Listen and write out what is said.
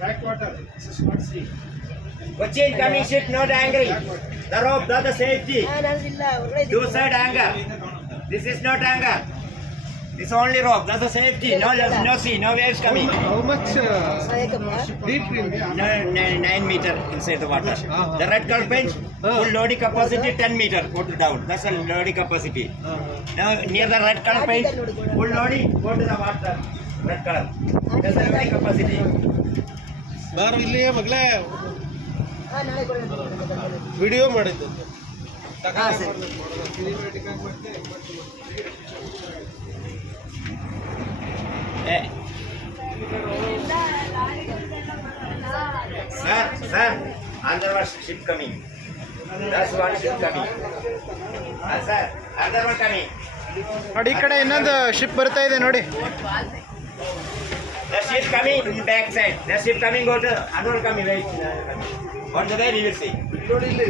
Backwater. This is not sea. Kochi incoming ship, not angry. The rope, not the safety. Two side anger. This is not anger. It's only rope, that's the safety. No sea, no waves coming. How much deep in the 9 meter inside the water. The red color bench, full loading capacity 10 meter. Go to down. That's the loading capacity. Now near the red color bench, full loading. Go to the water. Red color. That's the loading capacity. Bar ಇಲ್ಲಿಯೇ ಮಗಳೇ video ಮಾಡಿದ್ದು Sir, another one ship coming. That's one ship coming. Sir, another one coming. ನೋಡಿ ಈ ಕಡೆ ಇನ್ನೊಂದು ship ಬರ್ತಾ ಇದೆ ನೋಡಿ. The ship coming in the back side. The ship coming, go to another coming. Wait. On the way we will see. ನೋಡಿ ಇಲ್ಲಿ